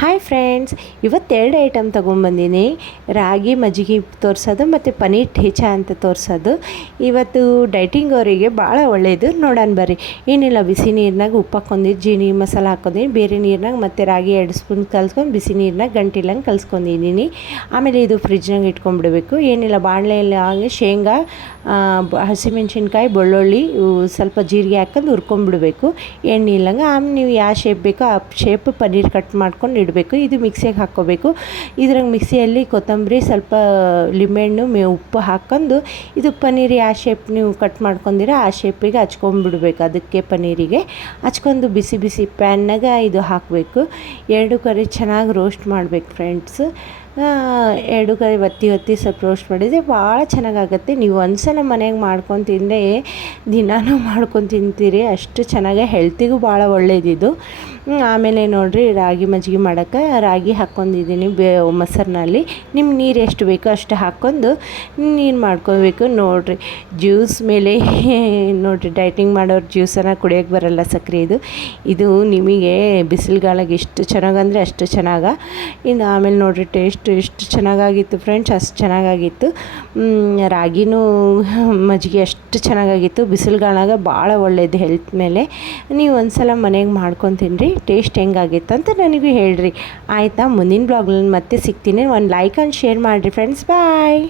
Hi friends, ಇವತ್ತು 2 item ತೊಗೊಂಬಂದಿನಿ. ರಾಗಿ ಮಜ್ಜಿಗೆ ತೋರಿಸೋದು ಮತ್ತು ಪನ್ನೀರ್ ಠೇಚಾ ಅಂತ ತೋರಿಸೋದು. ಇವತ್ತು ಡೈಟಿಂಗ್ ಅವರಿಗೆ ಭಾಳ ಒಳ್ಳೆಯದು. ನೋಡೋಣ ಬರ್ರಿ. ಏನಿಲ್ಲ, ಬಿಸಿ ನೀರಿನಾಗ ಉಪ್ಪು ಹಾಕ್ಕೊಂಡು ಜೀನಿ ಮಸಾಲ ಹಾಕ್ಕೊಂಡಿ, ಬೇರೆ ನೀರಿನಾಗ ಮತ್ತು ರಾಗಿ 2 ಸ್ಪೂನ್ ಕಲ್ಸ್ಕೊಂಡು ಬಿಸಿ ನೀರಿನಾಗ ಗಂಟಿಲ್ಲಂಗೆ ಕಲ್ಸ್ಕೊಂಡಿದ್ದೀನಿ. ಆಮೇಲೆ ಇದು ಫ್ರಿಜ್ನಾಗ ಇಟ್ಕೊಂಡ್ಬಿಡಬೇಕು. ಏನಿಲ್ಲ, ಬಾಣಲೆಯಲ್ಲಿ ಹಾಗೆ ಶೇಂಗಾ, ಹಸಿಮೆಣ್ಸಿನ್ಕಾಯಿ, ಬೆಳ್ಳುಳ್ಳಿ, ಸ್ವಲ್ಪ ಜೀರಿಗೆ ಹಾಕೊಂಡು ಹುರ್ಕೊಂಡ್ಬಿಡ್ಬೇಕು ಎಣ್ಣೆ ಇಲ್ಲಂಗೆ. ಆಮೇಲೆ ನೀವು ಯಾವ ಶೇಪ್ ಬೇಕೋ ಆ ಶೇಪ್ ಪನ್ನೀರ್ ಕಟ್ ಮಾಡ್ಕೊಂಡು ಇಡಬೇಕು. ಇದು ಮಿಕ್ಸಿಗೆ ಹಾಕ್ಕೋಬೇಕು. ಇದ್ರಾಗ ಮಿಕ್ಸಿಯಲ್ಲಿ ಕೊತ್ತಂಬರಿ, ಸ್ವಲ್ಪ ಲಿಂಬೆಹಣ್ಣು, ಉಪ್ಪು ಹಾಕ್ಕೊಂಡು ಇದು ಪನ್ನೀರ್ ಯಾವ ಶೇಪ್ ನೀವು ಕಟ್ ಮಾಡ್ಕೊಂಡಿರ ಆ ಶೇಪಿಗೆ ಹಚ್ಕೊಂಡ್ಬಿಡ್ಬೇಕು. ಅದಕ್ಕೆ ಪನ್ನೀರಿಗೆ ಹಚ್ಕೊಂಡು ಬಿಸಿ ಬಿಸಿ ಪ್ಯಾನ್ನಾಗ ಇದು ಹಾಕಬೇಕು. 2 ಕರಿ ಚೆನ್ನಾಗಿ ರೋಸ್ಟ್ ಮಾಡಬೇಕು ಫ್ರೆಂಡ್ಸ್. 2 ಕರಿ ಒತ್ತಿ ಸ್ವಲ್ಪ ರೋಸ್ಟ್ ಮಾಡಿದರೆ ಭಾಳ ಚೆನ್ನಾಗಾಗತ್ತೆ. ನೀವು ಒಂದ್ಸಲ ಮನೆಯಾಗ ಮಾಡ್ಕೊಂಡು ತಿಂದರೆ ದಿನಾನೂ ಮಾಡ್ಕೊಂಡು ತಿಂತೀರಿ, ಅಷ್ಟು ಚೆನ್ನಾಗಿ ಹೆಲ್ತಿಗೂ ಭಾಳ ಒಳ್ಳೇದಿದು. ಆಮೇಲೆ ನೋಡಿರಿ, ರಾಗಿ ಮಜ್ಜಿಗೆ ಮಾಡೋಕ್ಕೆ ರಾಗಿ ಹಾಕ್ಕೊಂಡಿದ್ದೀನಿ ಮೊಸರಿನಲ್ಲಿ. ನಿಮ್ಗೆ ನೀರು ಎಷ್ಟು ಬೇಕೋ ಅಷ್ಟು ಹಾಕ್ಕೊಂಡು ನೀರು ಮಾಡ್ಕೋಬೇಕು. ನೋಡಿರಿ, ಜ್ಯೂಸ್ ಮೇಲೆ ನೋಡಿರಿ, ಡೈಟಿಂಗ್ ಮಾಡೋರು ಜ್ಯೂಸನ್ನು ಕುಡಿಯೋಕ್ಕೆ ಬರಲ್ಲ ಸಕ್ಕರೆ. ಇದು ನಿಮಗೆ ಬಿಸಿಲುಗಾಲಕ್ಕೆ ಎಷ್ಟು ಚೆನ್ನಾಗಂದರೆ ಅಷ್ಟು ಚೆನ್ನಾಗ. ಇನ್ನು ಆಮೇಲೆ ನೋಡಿರಿ, ಟೇಸ್ಟ್ ಎಷ್ಟು ಚೆನ್ನಾಗಾಗಿತ್ತು ಫ್ರೆಂಡ್ಸ್, ಅಷ್ಟು ಚೆನ್ನಾಗಾಗಿತ್ತು. ರಾಗಿನೂ ಮಜ್ಜಿಗೆ ಅಷ್ಟು ಚೆನ್ನಾಗಾಗಿತ್ತು. ಬಿಸಿಲುಗಾಲಾಗ ಭಾಳ ಒಳ್ಳೆಯದು ಹೆಲ್ತ್ ಮೇಲೆ. ನೀವು ಒಂದ್ಸಲ ಮನೆಗೆ ಮಾಡ್ಕೊಂಡು ತಿನ್ನಿರಿ, ಟೇಸ್ಟ್ ಹೆಂಗಾಗಿತ್ತು ಅಂತ ನನಗೂ ಹೇಳ್ರಿ. ಆಯಿತಾ? ಮುಂದಿನ ಬ್ಲಾಗ್ನಲ್ಲಿ ಮತ್ತೆ ಸಿಗ್ತೀನಿ. ಒಂದು ಲೈಕ್ ಆ್ಯಂಡ್ ಶೇರ್ ಮಾಡಿರಿ ಫ್ರೆಂಡ್ಸ್. ಬಾಯ್.